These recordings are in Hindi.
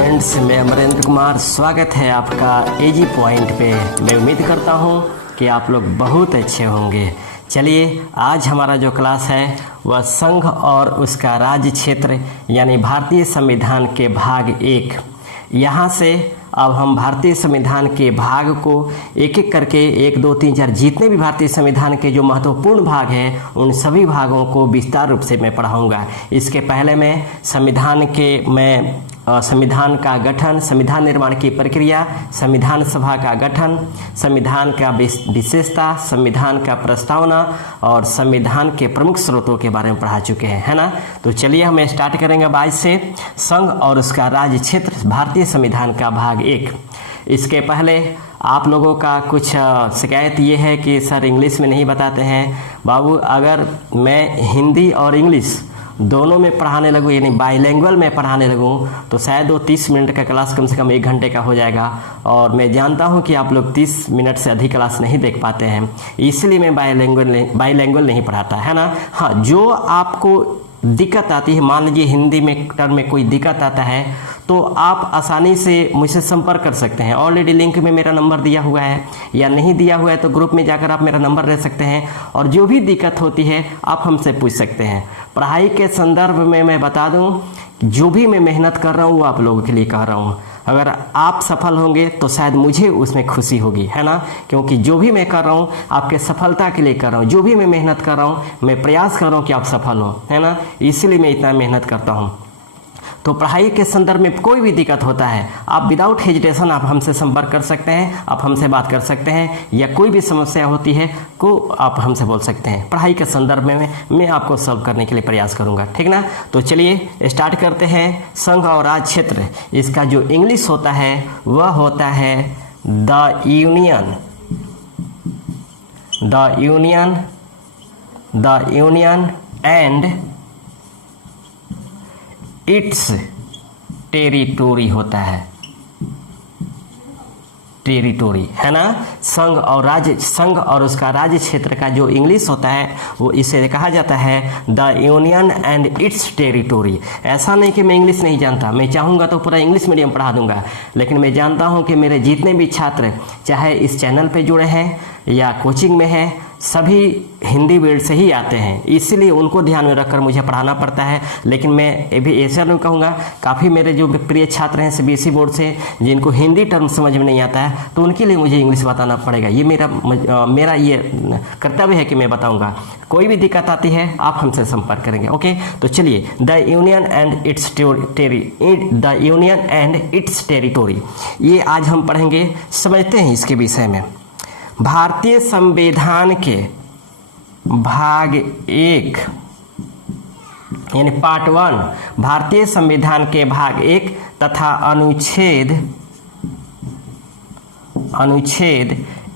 फ्रेंड्स, मैं अमरेंद्र कुमार। स्वागत है आपका एजी पॉइंट पे। मैं उम्मीद करता हूँ कि आप लोग बहुत अच्छे होंगे। चलिए, आज हमारा जो क्लास है वह संघ और उसका राज्य क्षेत्र यानी भारतीय संविधान के भाग 1। यहाँ से अब हम भारतीय संविधान के भाग को एक एक करके 1, 2, 3, 4 जितने भी भारतीय संविधान के जो महत्वपूर्ण भाग हैं उन सभी भागों को विस्तार रूप से मैं पढ़ाऊँगा। इसके पहले मैं संविधान का गठन, संविधान निर्माण की प्रक्रिया, संविधान सभा का गठन, संविधान का विशेषता, संविधान का प्रस्तावना और संविधान के प्रमुख स्रोतों के बारे में पढ़ा चुके हैं, है ना। तो चलिए हम स्टार्ट करेंगे अब आज से संघ और उसका राज्य क्षेत्र, भारतीय संविधान का भाग 1। इसके पहले आप लोगों का कुछ शिकायत ये है कि सर इंग्लिश में नहीं बताते हैं। बाबू, अगर मैं हिंदी और इंग्लिश दोनों में पढ़ाने लगूँ यानी बाईलैंग्वेज में पढ़ाने लगूँ तो शायद वो 30 मिनट का क्लास कम से कम 1 घंटे का हो जाएगा। और मैं जानता हूँ कि आप लोग 30 मिनट से अधिक क्लास नहीं देख पाते हैं, इसलिए मैं बाईलैंग्वेज नहीं पढ़ाता, है ना। हाँ, जो आपको दिक्कत आती है, मान लीजिए हिंदी में टर्म में कोई दिक्कत आता है तो आप आसानी से मुझसे संपर्क कर सकते हैं। ऑलरेडी लिंक में मेरा नंबर दिया हुआ है, या नहीं दिया हुआ है तो ग्रुप में जाकर आप मेरा नंबर ले सकते हैं और जो भी दिक्कत होती है आप हमसे पूछ सकते हैं। पढ़ाई के संदर्भ में मैं बता दूं, जो भी मैं मेहनत कर रहा हूँ वो आप लोगों के लिए कर रहा हूँ। अगर आप सफल होंगे तो शायद मुझे उसमें खुशी होगी, है ना, क्योंकि जो भी मैं कर रहा हूँ आपके सफलता के लिए कर रहा हूँ। जो भी मैं मेहनत कर रहा हूँ, मैं प्रयास कर रहा हूँ कि आप सफल हो, है ना, इसलिए मैं इतना मेहनत करता हूँ। तो पढ़ाई के संदर्भ में कोई भी दिक्कत होता है, आप विदाउट हेजिटेशन आप हमसे संपर्क कर सकते हैं, आप हमसे बात कर सकते हैं, या कोई भी समस्या होती है को आप हमसे बोल सकते हैं। पढ़ाई के संदर्भ में मैं आपको सॉल्व करने के लिए प्रयास करूंगा, ठीक ना। तो चलिए स्टार्ट करते हैं। संघ और राज्य क्षेत्र, इसका जो इंग्लिश होता है वह होता है the union and it's territory होता है, टेरिटोरी, है ना। संघ और उसका राज्य क्षेत्र का जो इंग्लिश होता है वो इसे कहा जाता है the union and it's territory. ऐसा नहीं कि मैं इंग्लिश नहीं जानता, मैं चाहूँगा तो पूरा इंग्लिश मीडियम पढ़ा दूंगा, लेकिन मैं जानता हूँ कि मेरे जितने भी छात्र चाहे इस चैनल पे जुड़े हैं या कोचिंग में हैं, सभी हिंदी वर्ड से ही आते हैं, इसलिए उनको ध्यान में रखकर मुझे पढ़ाना पड़ता है। लेकिन मैं भी ऐसा नहीं कहूँगा, काफ़ी मेरे जो प्रिय छात्र हैं सीबीएसई बोर्ड से जिनको हिंदी टर्म समझ में नहीं आता है तो उनके लिए मुझे इंग्लिश बताना पड़ेगा। ये मेरा ये कर्तव्य है कि मैं बताऊँगा। कोई भी दिक्कत आती है आप हमसे संपर्क करेंगे, ओके। तो चलिए, the union and it's territory, ये आज हम पढ़ेंगे, समझते हैं इसके विषय में। भारतीय संविधान के भाग 1 यानी पार्ट 1, भारतीय संविधान के भाग 1 तथा अनुच्छेद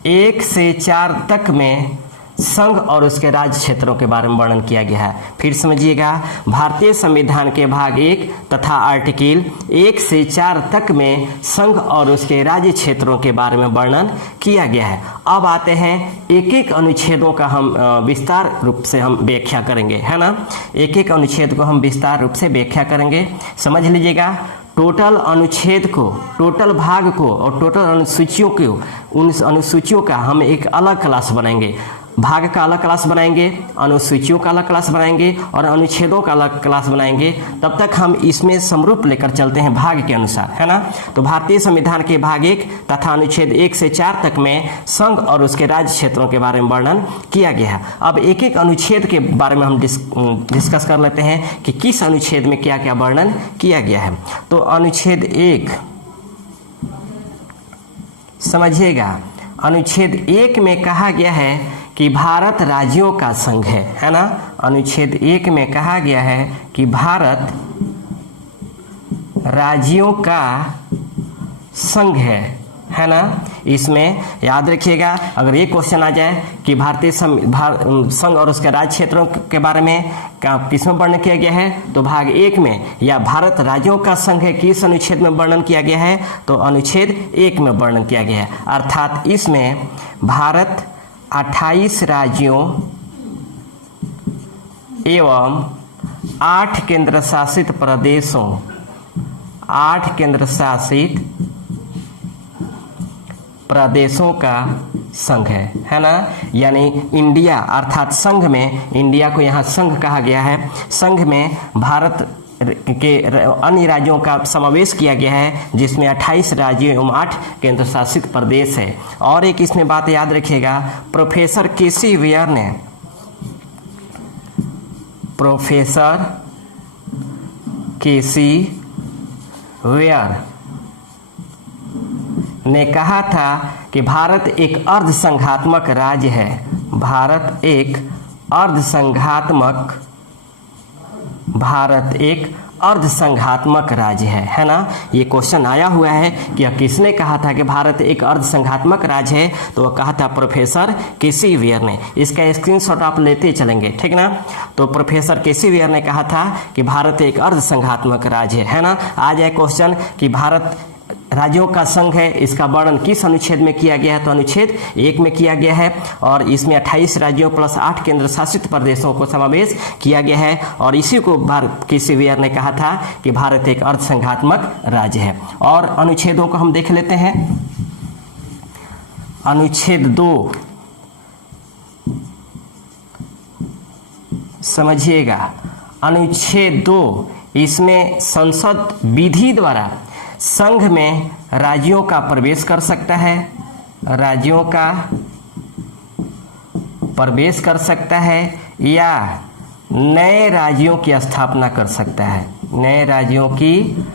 1 से 4 तक में संघ और उसके राज्य क्षेत्रों के बारे में वर्णन किया गया है। फिर समझिएगा, भारतीय संविधान के भाग 1 तथा आर्टिकल 1 से 4 तक में संघ और उसके राज्य क्षेत्रों के बारे में वर्णन किया गया है। अब आते हैं एक एक अनुच्छेदों का हम विस्तार रूप से हम व्याख्या करेंगे, है ना। एक एक अनुच्छेद को हम विस्तार रूप से व्याख्या करेंगे। समझ लीजिएगा, टोटल अनुच्छेद को, टोटल भाग को और टोटल अनुसूचियों को, उन अनुसूचियों का हम एक अलग क्लास बनाएंगे। भाग का अलग क्लास बनाएंगे, अनुसूचियों का अलग क्लास बनाएंगे और अनुच्छेदों का अलग क्लास बनाएंगे। तब तक हम इसमें समरूप लेकर चलते हैं भाग के अनुसार, है ना। तो भारतीय संविधान के भाग 1 तथा अनुच्छेद 1 से 4 तक में संघ और उसके राज्य क्षेत्रों के बारे में वर्णन किया गया है। अब एक एक अनुच्छेद के बारे में हम डिस्कस कर लेते हैं कि किस अनुच्छेद में क्या क्या वर्णन किया गया है। तो अनुच्छेद 1 समझिएगा, अनुच्छेद 1 में कहा गया है कि भारत राज्यों का संघ है ना। अनुच्छेद 1 में कहा गया है कि भारत राज्यों का संघ है ना। इसमें याद रखिएगा, अगर ये क्वेश्चन आ जाए कि भारतीय संघ और उसके राज्य क्षेत्रों के बारे में किसमें वर्णन किया गया है, तो भाग 1 में, या भारत राज्यों का संघ है किस अनुच्छेद में वर्णन किया गया है, तो अनुच्छेद 1 में वर्णन किया गया है। अर्थात इसमें भारत 28 राज्यों एवं 8 केंद्र शासित प्रदेशों 8 केंद्र शासित प्रदेशों का संघ है ना। यानी इंडिया अर्थात संघ में, इंडिया को यहाँ संघ कहा गया है, संघ में भारत के अन्य राज्यों का समावेश किया गया है, जिसमें 28 राज्य एवं 8 केंद्र शासित प्रदेश है। और एक इसमें बात याद रखिएगा, प्रोफेसर केसी वेयर ने, प्रोफेसर केसी वेयर ने कहा था कि भारत एक अर्धसंघात्मक राज्य है। भारत एक अर्धसंघात्मक राज्य है ना। ये क्वेश्चन आया हुआ है कि किसने कहा था कि भारत एक अर्धसंघात्मक राज्य है, तो वह कहा था प्रोफेसर केसी वेयर ने। इसका स्क्रीनशॉट आप लेते चलेंगे, ठीक ना। तो प्रोफेसर केसी वेयर ने कहा था कि भारत एक अर्धसंघात्मक राज्य है ना। आ जाए क्वेश्चन कि भारत राज्यों का संघ है, इसका वर्णन किस अनुच्छेद में किया गया है, तो अनुच्छेद 1 में किया गया है। और इसमें 28 राज्यों प्लस 8 केंद्र शासित प्रदेशों को समावेश किया गया है। और इसी को केसी वेयर ने कहा था कि भारत एक अर्धसंघात्मक राज्य है। और अनुच्छेदों को हम देख लेते हैं। अनुच्छेद 2 समझिएगा, अनुच्छेद 2 इसमें संसद विधि द्वारा संघ में राज्यों का प्रवेश कर सकता है, राज्यों का प्रवेश कर सकता है, या नए राज्यों की स्थापना कर सकता है, नए राज्यों की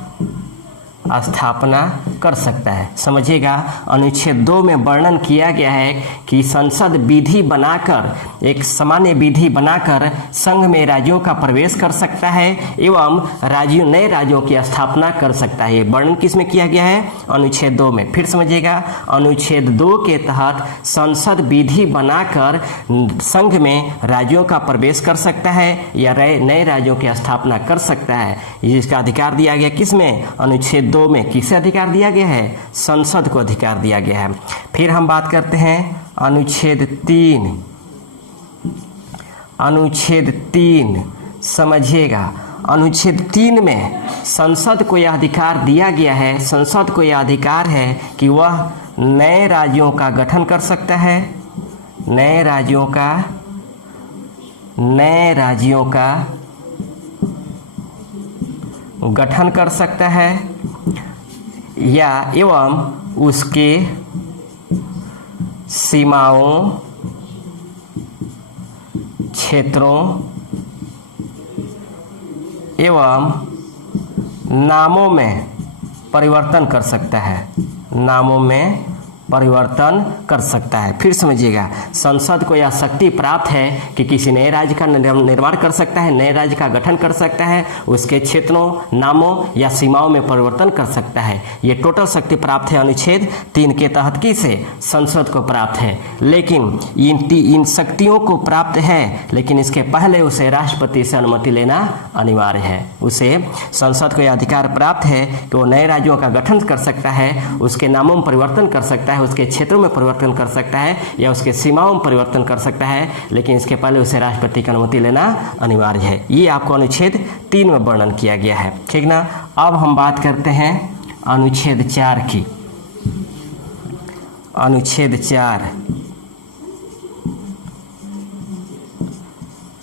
स्थापना कर सकता है। समझिएगा, अनुच्छेद 2 में वर्णन किया गया है कि संसद विधि बनाकर, एक सामान्य विधि बनाकर संघ में राज्यों का प्रवेश कर सकता है एवं नए राज्यों की स्थापना कर सकता है। ये वर्णन किसमें किया गया है, अनुच्छेद 2 में। फिर समझिएगा, अनुच्छेद 2 के तहत संसद विधि बनाकर संघ में राज्यों का प्रवेश कर सकता है या नए राज्यों की स्थापना कर सकता है। इसका अधिकार दिया गया किसमें, अनुच्छेद 2 में। किसे अधिकार दिया गया है, संसद को अधिकार दिया गया है। फिर हम बात करते हैं अनुच्छेद 3। अनुच्छेद 3 समझिएगा, अनुच्छेद 3 में संसद को यह अधिकार दिया गया है, संसद को यह अधिकार है कि वह नए राज्यों का गठन कर सकता है, नए राज्यों का गठन कर सकता है, या एवं उसके सीमाओं, क्षेत्रों एवं नामों में परिवर्तन कर सकता है, नामों में परिवर्तन कर सकता है। फिर समझिएगा, संसद को यह शक्ति प्राप्त है कि किसी नए राज्य का निर्माण कर सकता है, नए राज्य का गठन कर सकता है, उसके क्षेत्रों, नामों या सीमाओं में परिवर्तन कर सकता है। ये टोटल शक्ति प्राप्त है अनुच्छेद 3 के तहत, किसे, संसद को प्राप्त है। लेकिन इन शक्तियों को प्राप्त है, लेकिन इसके पहले उसे राष्ट्रपति से अनुमति लेना अनिवार्य है। उसे संसद को यह अधिकार प्राप्त है कि वो नए राज्यों का गठन कर सकता है, उसके नामों में परिवर्तन कर सकता है, उसके क्षेत्रों में परिवर्तन कर सकता है या उसके सीमाओं में परिवर्तन कर सकता है, लेकिन इसके पहले उसे राष्ट्रपति की अनुमति लेना अनिवार्य है। ये आपको अनुच्छेद 3 में वर्णन किया गया है, ठीक ना। अब हम बात करते हैं अनुच्छेद 4 की। अनुच्छेद 4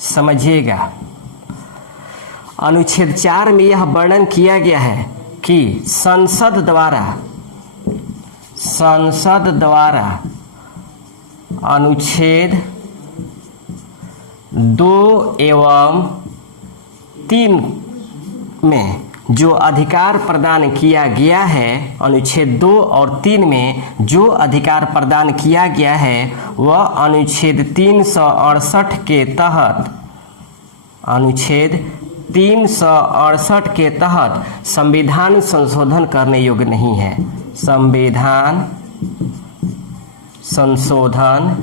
समझिएगा, अनुच्छेद 4 में यह वर्णन किया गया है कि संसद द्वारा अनुच्छेद 2 एवं 3 में जो अधिकार प्रदान किया गया है, अनुच्छेद 2 और 3 में जो अधिकार प्रदान किया गया है, वह अनुच्छेद 368 के तहत, अनुच्छेद 368 के तहत संविधान संशोधन करने योग्य नहीं है, संविधान संशोधन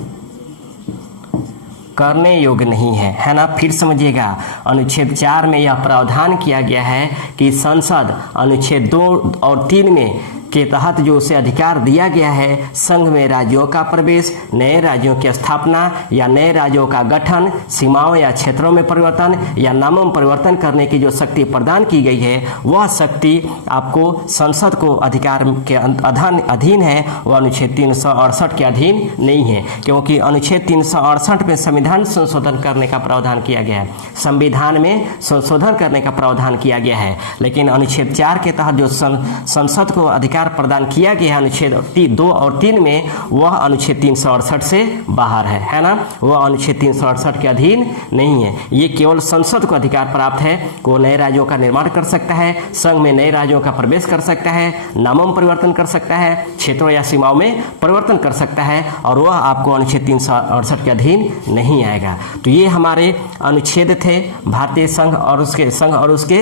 करने योग्य नहीं है, है ना। फिर समझिएगा, अनुच्छेद 4 में यह प्रावधान किया गया है कि संसद अनुच्छेद 2 और 3 में के तहत जो उसे अधिकार दिया गया है संघ में राज्यों का प्रवेश, नए राज्यों की स्थापना या नए राज्यों का गठन, सीमाओं या क्षेत्रों में परिवर्तन या नामों में परिवर्तन करने की जो शक्ति प्रदान की गई है वह शक्ति आपको संसद को अधिकार के अधीन है, वह अनुच्छेद 368 के अधीन नहीं है, क्योंकि अनुच्छेद 368 में संविधान संशोधन करने का प्रावधान किया गया है, संविधान में संशोधन करने का प्रावधान किया गया है। लेकिन अनुच्छेद 4 के तहत जो संसद को अधिकार प्रदान किया गया है अनुच्छेद 2 और 3 में, वह अनुच्छेद 368 से बाहर है ना, वह अनुच्छेद 368 के अधीन नहीं है। ये केवल संसद को अधिकार प्राप्त है, वो नए राज्यों का निर्माण कर सकता है, संघ में नए राज्यों का प्रवेश कर सकता है, नामों में परिवर्तन कर सकता है, क्षेत्रों या सीमाओं में परिवर्तन कर सकता है, और वह आपको अनुच्छेद 368 के अधीन नहीं आएगा। तो ये हमारे अनुच्छेद थे भारतीय संघ और उसके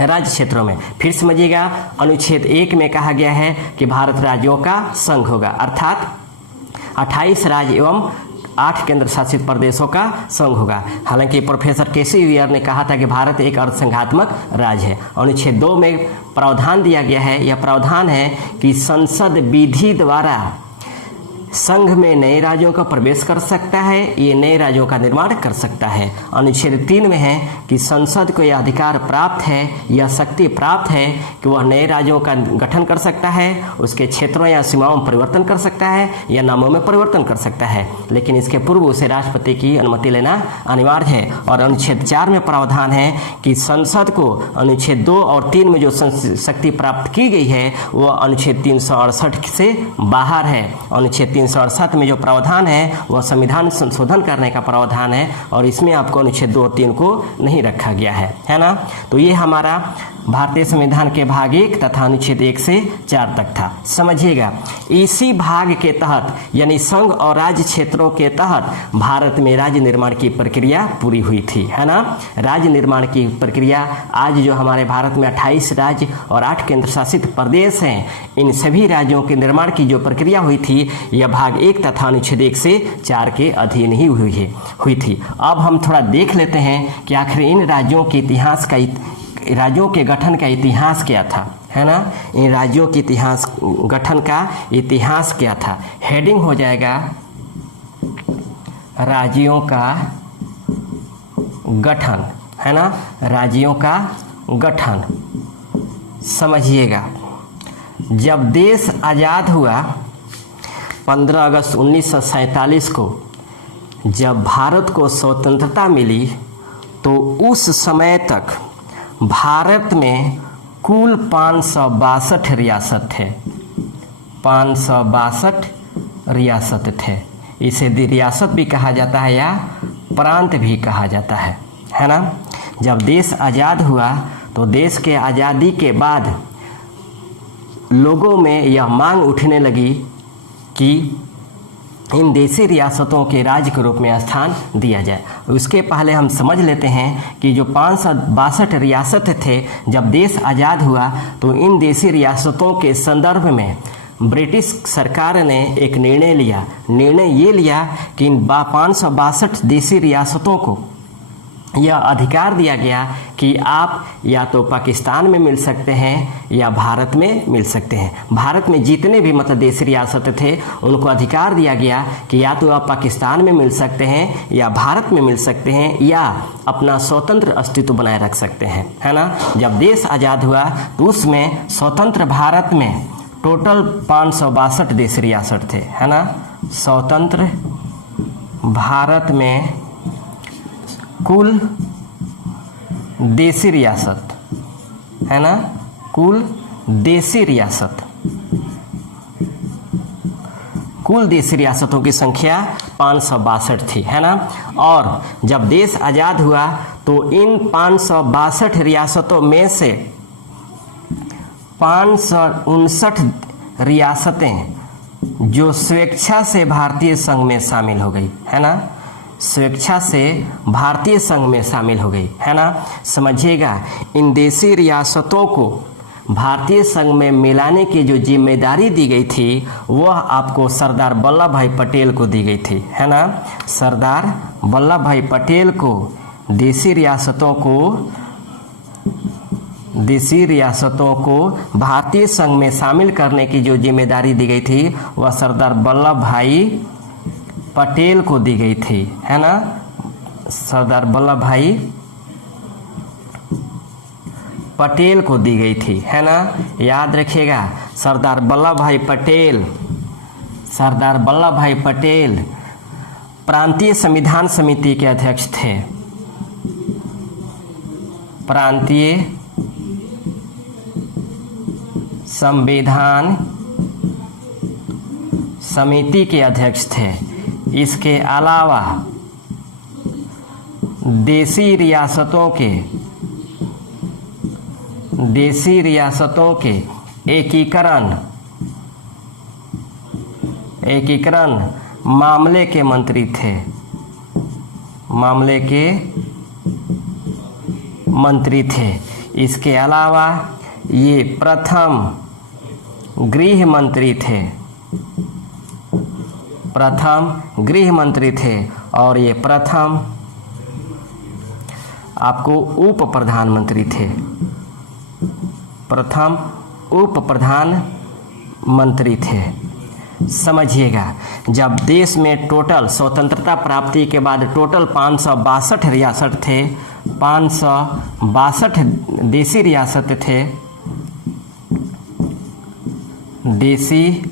राज्य क्षेत्रों में। फिर समझिएगा, अनुच्छेद 1 में कहा गया है कि भारत राज्यों का संघ होगा, अर्थात 28 राज्य एवं 8 केंद्र शासित प्रदेशों का संघ होगा। हालांकि प्रोफेसर केसी वियर ने कहा था कि भारत एक अर्धसंघात्मक राज्य है। अनुच्छेद 2 में प्रावधान दिया गया है, यह प्रावधान है कि संसद विधि द्वारा संघ में नए राज्यों का प्रवेश कर सकता है, ये नए राज्यों का निर्माण कर सकता है। अनुच्छेद 3 में है कि संसद को यह अधिकार प्राप्त है, यह शक्ति प्राप्त है कि वह नए राज्यों का गठन कर सकता है, उसके क्षेत्रों या सीमाओं में परिवर्तन कर सकता है या नामों में परिवर्तन कर सकता है, लेकिन इसके पूर्व उसे राष्ट्रपति की अनुमति लेना अनिवार्य है। और अनुच्छेद 4 में प्रावधान है कि संसद को अनुच्छेद 2 और 3 में जो शक्ति प्राप्त की गई है वह अनुच्छेद 368 से बाहर है। अनुच्छेद 368 में जो प्रावधान है वह संविधान संशोधन करने का प्रावधान है, और इसमें आपको अनुच्छेद 2 और 3 को नहीं रखा गया है ना। तो ये हमारा भारतीय संविधान के भाग 1 तथा अनुच्छेद 1 से 4 तक था। समझिएगा, इसी भाग के तहत यानी संघ और राज्य क्षेत्रों के तहत भारत में राज्य निर्माण की प्रक्रिया पूरी हुई थी, है ना। राज्य निर्माण की प्रक्रिया आज जो हमारे भारत में 28 राज्य और 8 केंद्र शासित प्रदेश हैं, इन सभी राज्यों के निर्माण की जो प्रक्रिया हुई थी यह भाग 1 तथा अनुच्छेद 1 से 4 के अधीन ही हुई थी। अब हम थोड़ा देख लेते हैं कि आखिर इन राज्यों के इतिहास का राज्यों के गठन का इतिहास क्या था, है ना। इन राज्यों के गठन का इतिहास क्या था। हेडिंग हो जाएगा राज्यों का गठन, है ना, राज्यों का गठन। समझिएगा, जब देश आज़ाद हुआ 15 अगस्त 1947 को, जब भारत को स्वतंत्रता मिली तो उस समय तक भारत में कुल 562 रियासत थे। 562 रियासत थे। इसे रियासत भी कहा जाता है या प्रांत भी कहा जाता है ना। जब देश आज़ाद हुआ तो देश के आज़ादी के बाद लोगों में यह मांग उठने लगी कि इन देशी रियासतों के राज्य के रूप में स्थान दिया जाए। उसके पहले हम समझ लेते हैं कि जो 562 रियासत थे, जब देश आज़ाद हुआ तो इन देशी रियासतों के संदर्भ में ब्रिटिश सरकार ने एक निर्णय लिया। निर्णय ये लिया कि इन 562 देशी रियासतों को यह अधिकार दिया गया कि आप या तो पाकिस्तान में मिल सकते हैं या भारत में मिल सकते हैं। भारत में जितने भी मतलब देशी रियासत थे उनको अधिकार दिया गया कि या तो आप पाकिस्तान में मिल सकते हैं या भारत में मिल सकते हैं या अपना स्वतंत्र अस्तित्व बनाए रख सकते हैं, है ना। जब देश आज़ाद हुआ तो उसमें स्वतंत्र भारत में टोटल 562 देशी रियासत थे, है ना। स्वतंत्र भारत में कुल देशी रियासत, है ना, कुल देशी रियासतों की संख्या 562 थी, है ना। और जब देश आज़ाद हुआ तो इन 562 रियासतों में से 559 रियासतें जो स्वेच्छा से भारतीय संघ में शामिल हो गई, है ना, स्वेच्छा से भारतीय संघ में शामिल हो गई, है ना। समझिएगा, इन देशी रियासतों को भारतीय संघ में मिलाने की जो जिम्मेदारी दी गई थी वह आपको सरदार वल्लभ भाई पटेल को दी गई थी, है ना। सरदार वल्लभ भाई पटेल को देशी रियासतों को देशी रियासतों को भारतीय संघ में शामिल करने की जो जिम्मेदारी दी गई थी वह सरदार वल्लभ भाई पटेल को दी गई थी, है ना। सरदार वल्लभ भाई पटेल को दी गई थी, है ना। याद रखिएगा, सरदार वल्लभ भाई पटेल, सरदार वल्लभ भाई पटेल प्रांतीय संविधान समिति के अध्यक्ष थे, प्रांतीय संविधान समिति के अध्यक्ष थे। इसके अलावा देशी रियासतों के एकीकरण मामले के मंत्री थे, मामले के मंत्री थे। इसके अलावा ये प्रथम गृह मंत्री थे, प्रथम गृह मंत्री थे, और ये प्रथम आपको उप प्रधानमंत्री थे, प्रथम उप प्रधानमंत्री थे। समझिएगा, जब देश में टोटल स्वतंत्रता प्राप्ति के बाद टोटल 562 रियासत थे, 562 देशी रियासत थे, देशी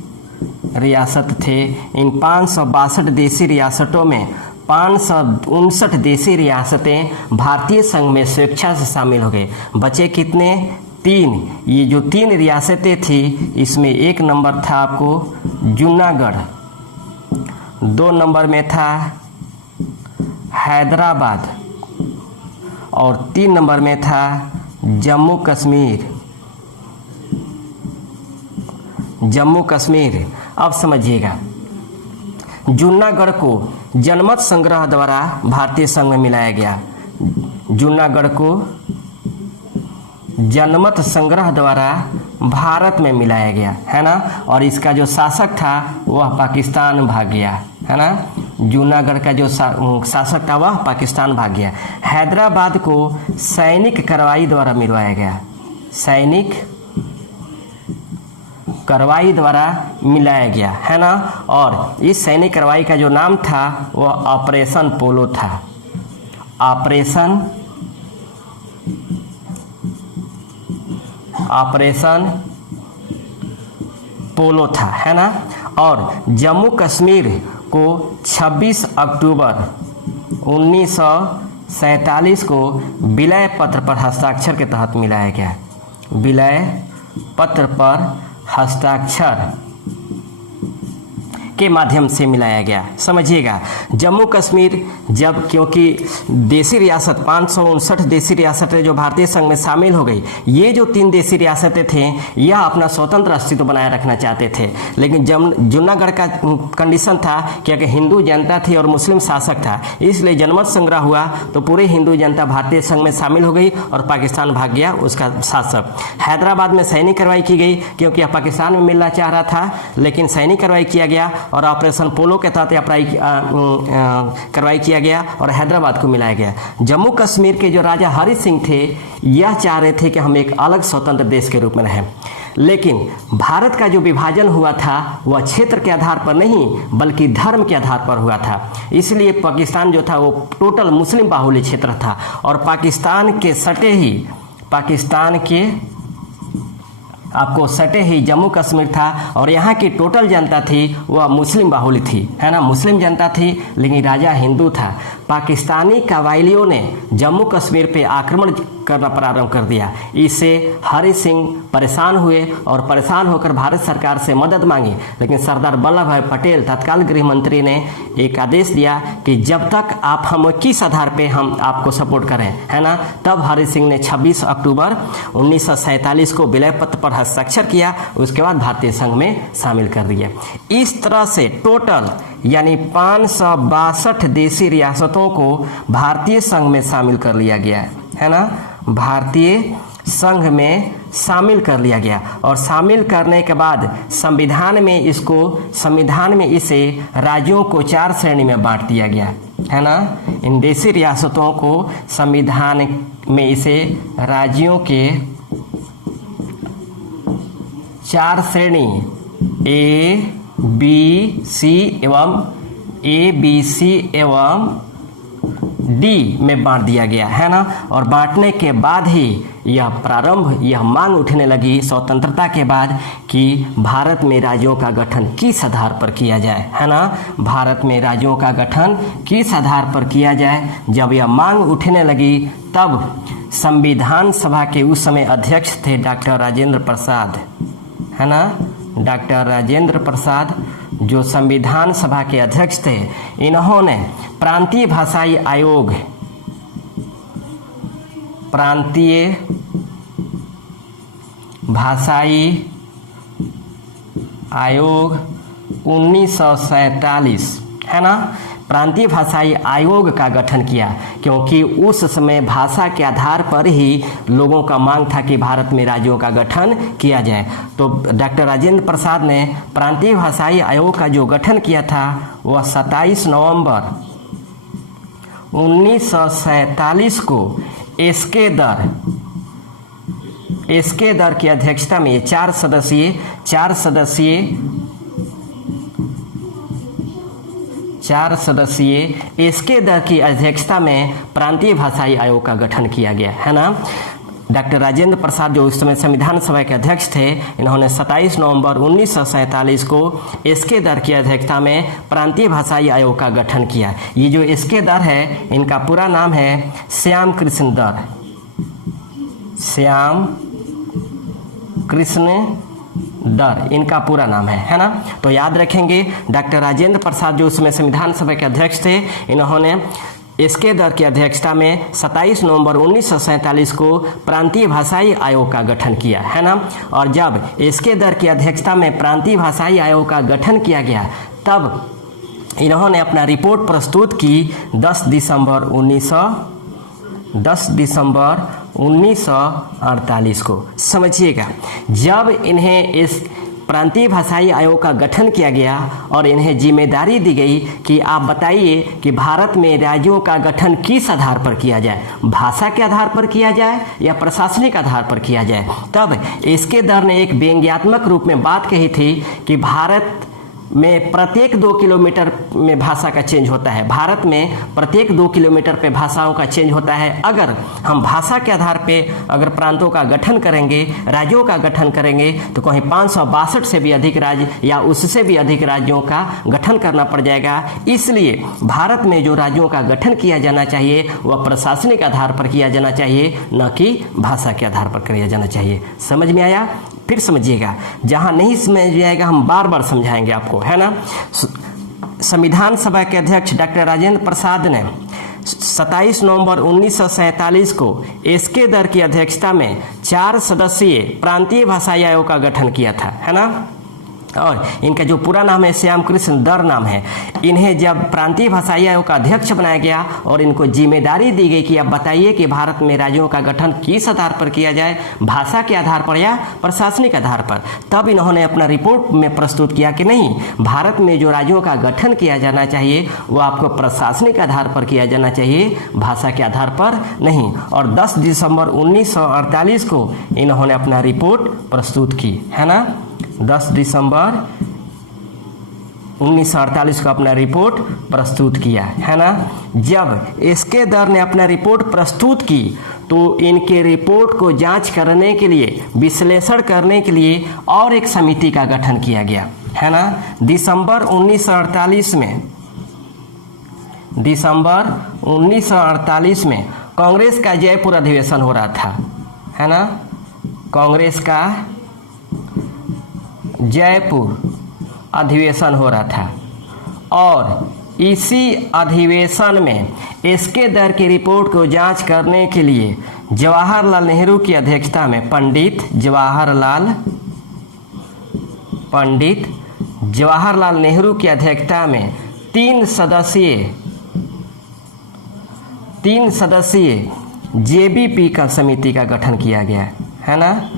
रियासत थे। इन 562 देशी रियासतों में 559 देशी रियासतें भारतीय संघ में स्वेच्छा से शामिल हो गए। बचे कितने? 3। ये जो 3 रियासतें थी, इसमें 1 नंबर था आपको जूनागढ़, 2 नंबर में था हैदराबाद, और 3 नंबर में था जम्मू कश्मीर, जम्मू कश्मीर। अब समझिएगा, जूनागढ़ को जनमत संग्रह द्वारा भारतीय संघ में मिलाया गया, जूनागढ़ को जनमत संग्रह द्वारा भारत में मिलाया गया, है ना। और इसका जो शासक था वह पाकिस्तान भाग गया, है ना। जूनागढ़ का जो शासक था वह पाकिस्तान भाग गया। हैदराबाद को सैनिक कार्रवाई द्वारा मिलवाया गया, सैनिक कार्रवाई द्वारा मिलाया गया, है ना। और इस सैनिक कार्रवाई का जो नाम था वह ऑपरेशन पोलो था, ऑपरेशन पोलो था, है ना। और जम्मू कश्मीर को 26 अक्टूबर 1947 को विलय पत्र पर हस्ताक्षर के तहत मिलाया गया, विलय पत्र पर हस्ताक्षर के माध्यम से मिलाया गया। समझिएगा, जम्मू कश्मीर जब, क्योंकि देशी रियासत 559 देशी रियासतें जो भारतीय संघ में शामिल हो गई, ये जो 3 देशी रियासतें थे यह अपना स्वतंत्र अस्तित्व बनाए रखना चाहते थे। लेकिन जूनागढ़ का कंडीशन था कि अगर हिंदू जनता थी और मुस्लिम शासक था, इसलिए जनमत संग्रह हुआ तो पूरी हिंदू जनता भारतीय संघ में शामिल हो गई और पाकिस्तान भाग गया उसका शासक। हैदराबाद में सैनिक कार्रवाई की गई क्योंकि पाकिस्तान में मिलना चाह रहा था, लेकिन सैनिक कार्रवाई किया गया और ऑपरेशन पोलो के तहत कार्रवाई किया गया और हैदराबाद को मिलाया गया। जम्मू कश्मीर के जो राजा हरि सिंह थे यह चाह रहे थे कि हम एक अलग स्वतंत्र देश के रूप में रहें, लेकिन भारत का जो विभाजन हुआ था वह क्षेत्र के आधार पर नहीं बल्कि धर्म के आधार पर हुआ था। इसलिए पाकिस्तान जो था वो टोटल मुस्लिम बाहुल्य क्षेत्र था और पाकिस्तान के सटे ही जम्मू कश्मीर था और यहाँ की टोटल जनता थी वह मुस्लिम बाहुल्य थी, है ना, मुस्लिम जनता थी, लेकिन राजा हिंदू था। पाकिस्तानी कबायलियों ने जम्मू कश्मीर पे आक्रमण करना प्रारंभ कर दिया। इससे हरि सिंह परेशान हुए और परेशान होकर भारत सरकार से मदद मांगी, लेकिन सरदार वल्लभ भाई पटेल तत्काल गृह मंत्री ने एक आदेश दिया कि जब तक आप हम किस आधार पे हम आपको सपोर्ट करें, है ना। तब हरि सिंह ने 26 अक्टूबर 1947 को विलय पत्र पर हस्ताक्षर किया, उसके बाद भारतीय संघ में शामिल कर दिया। इस तरह से टोटल यानी 562 देशी रियासतों को भारतीय संघ में शामिल कर लिया गया, है ना, भारतीय संघ में शामिल कर लिया गया। और शामिल करने के बाद संविधान में इसे राज्यों को 4 श्रेणी में बांट दिया गया, है ना। इन देशी रियासतों को संविधान में इसे राज्यों के 4 श्रेणी ए बी सी एवं डी में बांट दिया गया है ना। और बांटने के बाद ही यह मांग उठने लगी स्वतंत्रता के बाद कि भारत में राज्यों का गठन किस आधार पर किया जाए, है ना। भारत में राज्यों का गठन किस आधार पर किया जाए। जब यह मांग उठने लगी तब संविधान सभा के उस समय अध्यक्ष थे डॉक्टर राजेंद्र प्रसाद, है ना। डॉक्टर राजेंद्र प्रसाद जो संविधान सभा के अध्यक्ष थे, इन्होंने प्रांतीय भाषाई आयोग 1947, है ना, प्रांतीय भाषाई आयोग का गठन किया, क्योंकि उस समय भाषा के आधार पर ही लोगों का मांग था कि भारत में राज्यों का गठन किया जाए। तो डॉक्टर राजेंद्र प्रसाद ने प्रांतीय भाषाई आयोग का जो गठन किया था वह 27 नवंबर 1947 को एसके दर की अध्यक्षता में ये 4 सदस्यीय एसके दर की अध्यक्षता में प्रांतीय भाषाई आयोग का गठन किया गया, है ना। डॉक्टर राजेंद्र प्रसाद जो उस समय संविधान सभा के अध्यक्ष थे, इन्होंने 27 नवंबर 1947 को एसके दर की अध्यक्षता में प्रांतीय भाषाई आयोग का गठन किया। ये जो एसके दर है, इनका पूरा नाम है श्याम कृष्ण दर, इनका पूरा नाम है ना। तो याद रखेंगे, डॉक्टर राजेंद्र प्रसाद जो उसमें संविधान सभा के अध्यक्ष थे, इन्होंने एसके दर की अध्यक्षता में 27 नवंबर 1947 को प्रांतीय भाषाई आयोग का गठन किया, है ना। और जब एसके दर की अध्यक्षता में प्रांतीय भाषाई आयोग का गठन किया गया, तब इन्होंने अपना रिपोर्ट प्रस्तुत की 10 दिसंबर 1948 को। समझिएगा, जब इन्हें इस प्रांतीय भाषाई आयोग का गठन किया गया और इन्हें जिम्मेदारी दी गई कि आप बताइए कि भारत में राज्यों का गठन किस आधार पर किया जाए, भाषा के आधार पर किया जाए या प्रशासनिक आधार पर किया जाए, तब एसके दर ने एक व्यंग्यात्मक रूप में बात कही थी कि भारत में प्रत्येक 2 किलोमीटर में भाषा का चेंज होता है। भारत में प्रत्येक 2 किलोमीटर पे भाषाओं का चेंज होता है। अगर हम भाषा के आधार पे अगर प्रांतों का गठन करेंगे, राज्यों का गठन करेंगे, तो कहीं 562 से भी अधिक राज्य या उससे भी अधिक राज्यों का गठन करना पड़ जाएगा। इसलिए भारत में जो राज्यों का गठन किया जाना चाहिए वह प्रशासनिक आधार पर किया जाना चाहिए, न कि भाषा के आधार पर किया जाना चाहिए। समझ में आया? फिर समझिएगा, जहां नहीं समझ आएगा हम बार बार समझाएंगे आपको, है ना। संविधान सभा के अध्यक्ष डॉक्टर राजेंद्र प्रसाद ने 27 नवंबर 1947 को एसके दर की अध्यक्षता में 4 सदस्यीय प्रांतीय भाषाई आयोग का गठन किया था, है ना। और इनका जो पूरा नाम है श्याम कृष्ण दर नाम है। इन्हें जब प्रांतीय भाषाई आयोग का अध्यक्ष बनाया गया और इनको जिम्मेदारी दी गई कि आप बताइए कि भारत में राज्यों का गठन किस आधार पर किया जाए, भाषा के आधार पर या प्रशासनिक आधार पर, तब इन्होंने अपना रिपोर्ट में प्रस्तुत किया कि नहीं, भारत में जो राज्यों का गठन किया जाना चाहिए वो आपको प्रशासनिक आधार पर किया जाना चाहिए, भाषा के आधार पर नहीं। और 10 दिसंबर 1948 को इन्होंने अपना रिपोर्ट प्रस्तुत की, है ना। 10 दिसंबर 1948 को अपना रिपोर्ट प्रस्तुत किया, है ना। जब एसके दर ने अपना रिपोर्ट प्रस्तुत की तो इनके रिपोर्ट को जांच करने के लिए, विश्लेषण करने के लिए और एक समिति का गठन किया गया, है ना। दिसंबर 1948 में कांग्रेस का जयपुर अधिवेशन हो रहा था, है ना। कांग्रेस का जयपुर अधिवेशन हो रहा था और इसी अधिवेशन में एसके दर की रिपोर्ट को जांच करने के लिए जवाहरलाल नेहरू की अध्यक्षता में पंडित जवाहरलाल नेहरू की अध्यक्षता में 3 सदस्यीय जेबीपी का समिति का गठन किया गया, है ना।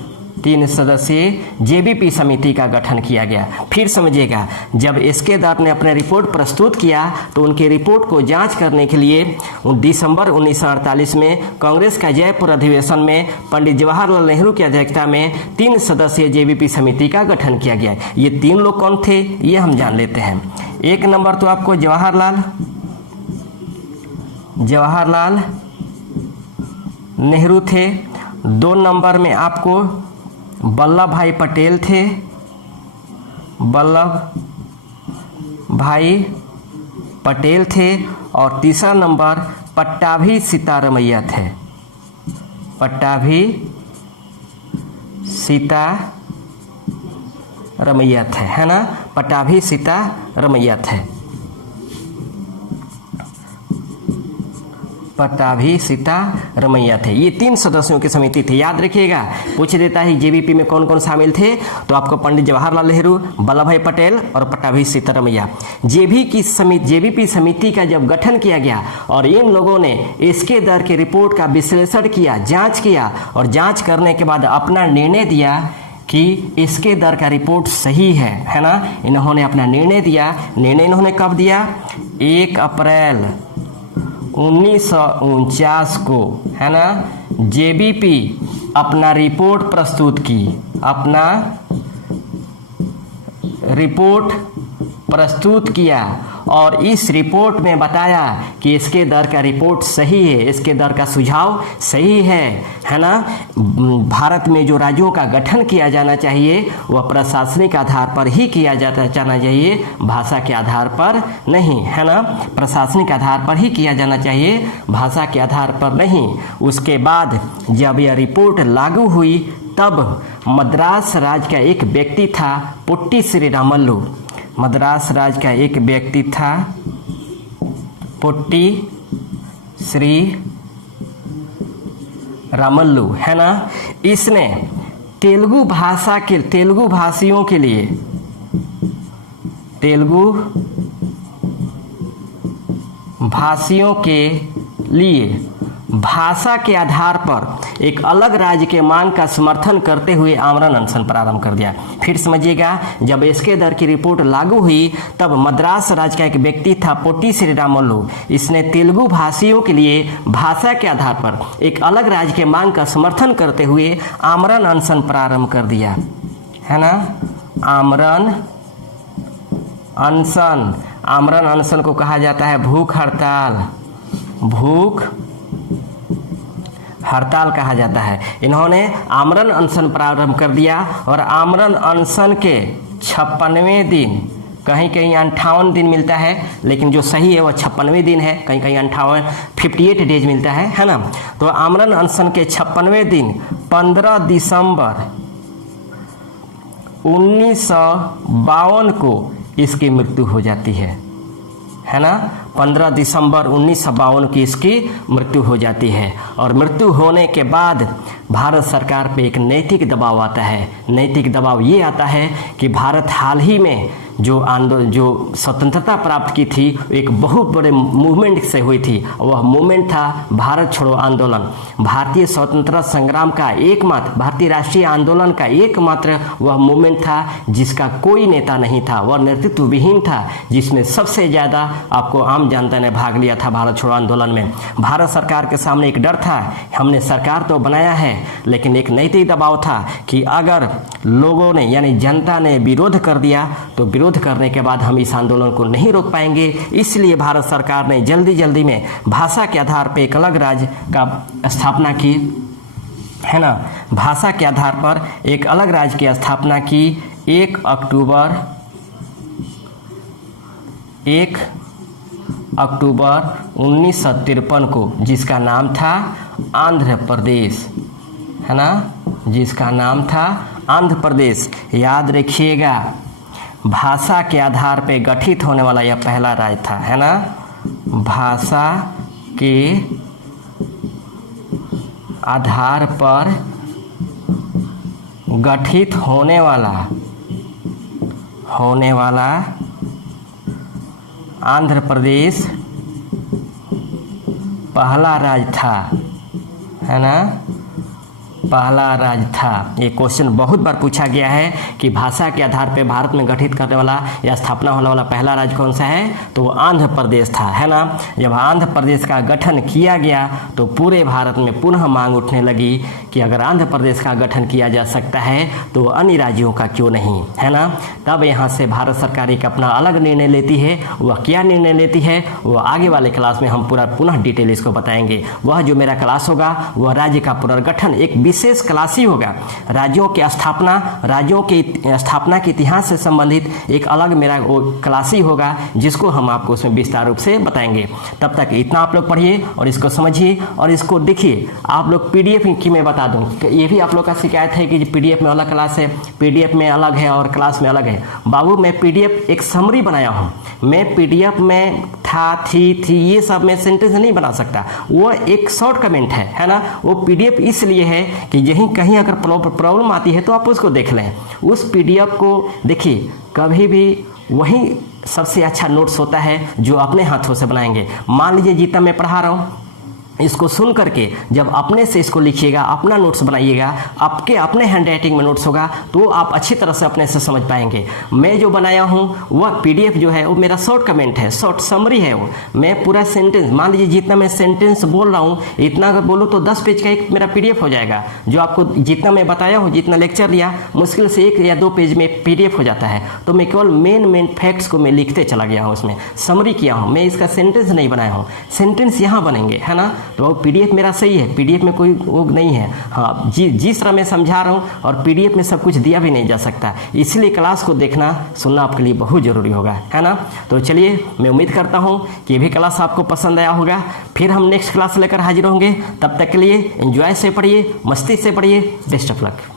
3 सदस्यीय जेबीपी समिति का गठन किया गया। फिर समझिएगा, जब एसके दत्त ने अपने रिपोर्ट प्रस्तुत किया तो उनके रिपोर्ट को जांच करने के लिए दिसंबर 1948 में कांग्रेस का जयपुर अधिवेशन में पंडित जवाहरलाल नेहरू की अध्यक्षता में 3 सदस्यीय जेबीपी समिति का गठन किया गया। ये 3 लोग कौन थे ये हम जान लेते हैं। 1 नंबर तो आपको जवाहरलाल नेहरू थे। 2 नंबर में आपको वल्लभ भाई पटेल थे, वल्लभ भाई पटेल थे। और तीसरा नंबर पट्टाभी सीतारमैया थे, पट्टाभी सीतारमैया थे, है ना, पट्टाभी सीतारमैया थे, पट्टाभी सीतारमैया थे। ये 3 सदस्यों की समिति थी। याद रखिएगा, पूछ देता है जेबीपी में कौन कौन शामिल थे, तो आपको पंडित जवाहरलाल नेहरू, वल्लभ भाई पटेल और पट्टाभी सीतारमैया। जेबीपी समिति का जब गठन किया गया और इन लोगों ने एसके दत्त की रिपोर्ट का विश्लेषण किया, जांच किया और जांच करने के बाद अपना निर्णय दिया कि एसके दत्त का रिपोर्ट सही है ना। इन्होंने अपना निर्णय दिया। निर्णय इन्होंने कब दिया? 1 अप्रैल 1949 को, है ना, जेबीपी अपना रिपोर्ट प्रस्तुत की, अपना रिपोर्ट प्रस्तुत किया और इस रिपोर्ट में बताया कि एसके दत्त का रिपोर्ट सही है, एसके दत्त का सुझाव सही है ना। भारत में जो राज्यों का गठन किया जाना चाहिए वह प्रशासनिक आधार पर ही किया जाना चाहिए, भाषा के आधार पर नहीं, है ना। प्रशासनिक आधार पर ही किया जाना चाहिए, भाषा के आधार पर नहीं। उसके बाद जब यह रिपोर्ट लागू हुई तब मद्रास राज्य का एक व्यक्ति था पुट्टी श्रीरामल्लू। मद्रास राज्य का एक व्यक्ति था पुट्टी श्रीरामल्लू, है ना। इसने तेलुगु भाषियों के लिए, तेलुगु भाषियों के लिए भाषा के आधार पर एक अलग राज्य के मांग का समर्थन करते हुए आमरण अनशन प्रारंभ कर दिया। फिर समझिएगा, जब एसके दत्त की रिपोर्ट लागू हुई तब मद्रास राज्य का एक व्यक्ति था पुट्टी श्रीरामल्लू। इसने तेलुगु भाषियों के लिए भाषा के आधार पर एक अलग राज्य के मांग का समर्थन करते हुए आमरण अनशन प्रारंभ कर दिया, है ना। आमरण अनशन को कहा जाता है भूख हड़ताल, भूख हड़ताल कहा जाता है। इन्होंने आमरण अनशन प्रारंभ कर दिया और आमरण अनशन के 56वें दिन, कहीं कहीं 58 दिन मिलता है, लेकिन जो सही है वह 56वें दिन है, कहीं कहीं 58 डेज मिलता है ना। तो आमरण अनशन के 56वें दिन 15 दिसंबर 1952 को इसकी मृत्यु हो जाती है ना। 15 दिसंबर 1952 की इसकी मृत्यु हो जाती है और मृत्यु होने के बाद भारत सरकार पे एक नैतिक दबाव आता है। नैतिक दबाव ये आता है कि भारत हाल ही में जो स्वतंत्रता प्राप्त की थी एक बहुत बड़े मूवमेंट से हुई थी। वह मूवमेंट था भारत छोड़ो आंदोलन। भारतीय स्वतंत्रता संग्राम का एकमात्र, भारतीय राष्ट्रीय आंदोलन का एकमात्र वह मूवमेंट था जिसका कोई नेता नहीं था, वह नेतृत्व विहीन था, जिसमें सबसे ज़्यादा आपको आम जनता ने भाग लिया था भारत छोड़ो आंदोलन में। भारत सरकार के सामने एक डर था, हमने सरकार तो बनाया है लेकिन एक नैतिक दबाव था कि अगर लोगों ने यानी जनता ने विरोध कर दिया तो विरोध करने के बाद हम इस आंदोलन को नहीं रोक पाएंगे। इसलिए भारत सरकार ने जल्दी में भाषा के आधार पर एक अलग राज्य का स्थापना की, है ना। भाषा के आधार पर एक अलग राज्य की स्थापना की 1 अक्टूबर 1953 को, जिसका नाम था आंध्र प्रदेश, है ना, जिसका नाम था आंध्र प्रदेश। याद रखिएगा, भाषा के आधार पे गठित होने वाला यह पहला राज्य था, है ना। भाषा के आधार पर गठित होने वाला आंध्र प्रदेश पहला राज्य था, है ना। पहला राज्य था? ये क्वेश्चन बहुत बार पूछा गया है कि भाषा के आधार पर भारत में गठित करने वाला या स्थापना होने वाला पहला राज्य कौन सा है? तो आंध्र प्रदेश था, है ना। जब आंध्र प्रदेश का गठन किया गया तो पूरे भारत में पुनः मांग उठने लगी कि अगर आंध्र प्रदेश का गठन किया जा सकता है तो अन्य राज्यों का क्यों नहीं, है ना। तब यहाँ से भारत सरकार एक अपना अलग निर्णय लेती है। वह क्या निर्णय लेती है वो आगे वाले क्लास में हम पूरा पुनः डिटेल इसको बताएंगे। वह जो मेरा क्लास होगा वह राज्य का पुनर्गठन एक विशेष क्लास ही होगा। राज्यों की स्थापना के इतिहास से संबंधित एक अलग मेरा वो क्लास ही होगा जिसको हम आपको उसमें विस्तार रूप से बताएंगे। तब तक इतना आप लोग पढ़िए और इसको समझिए और इसको देखिए। आप लोग पीडीएफ की मैं बता दूं कि ये भी आप लोग का शिकायत है कि पीडीएफ में अलग क्लास है, पीडीएफ में अलग है और क्लास में अलग है। बाबू मैं पीडीएफ एक समरी बनाया हूँ। मैं पीडीएफ में था, थी ये सब मैं सेंटेंस नहीं बना सकता। वो एक शॉर्ट कमेंट है ना। वो पीडीएफ इसलिए है कि यहीं कहीं अगर प्रॉब्लम आती है तो आप उसको देख लें। उस पीडीएफ को देखिए, कभी भी वही सबसे अच्छा नोट्स होता है जो अपने हाथों से बनाएंगे। मान लीजिए जितना मैं पढ़ा रहा हूँ इसको सुन करके जब अपने से इसको लिखिएगा, अपना नोट्स बनाइएगा, आपके अपने हैंड राइटिंग में नोट्स होगा तो आप अच्छी तरह से अपने से समझ पाएंगे। मैं जो बनाया हूँ वह पीडीएफ जो है वो मेरा शॉर्ट कमेंट है, शॉर्ट समरी है। वो मैं पूरा सेंटेंस, मान लीजिए जितना मैं सेंटेंस बोल रहा हूँ इतना अगर बोलूँ तो 10 पेज का एक मेरा पीडीएफ हो जाएगा। जो आपको जितना मैं बताया हूँ, जितना लेक्चर लिया, मुश्किल से 1 या 2 पेज में पीडीएफ हो जाता है। तो मैं केवल मेन फैक्ट्स को मैं लिखते चला गया हूँ, उसमें समरी किया हूँ। मैं इसका सेंटेंस नहीं बनाया हूँ, सेंटेंस यहाँ बनेंगे, है ना। तो वो पीडीएफ मेरा सही है, पीडीएफ में कोई वो नहीं है। हाँ, जिस तरह मैं समझा रहा हूँ और पीडीएफ में सब कुछ दिया भी नहीं जा सकता, इसलिए क्लास को देखना सुनना आपके लिए बहुत ज़रूरी होगा, है ना। तो चलिए, मैं उम्मीद करता हूँ कि ये भी क्लास आपको पसंद आया होगा। फिर हम नेक्स्ट क्लास लेकर हाजिर होंगे। तब तक के लिए एंजॉय से पढ़िए, मस्ती से पढ़िए। Best of luck.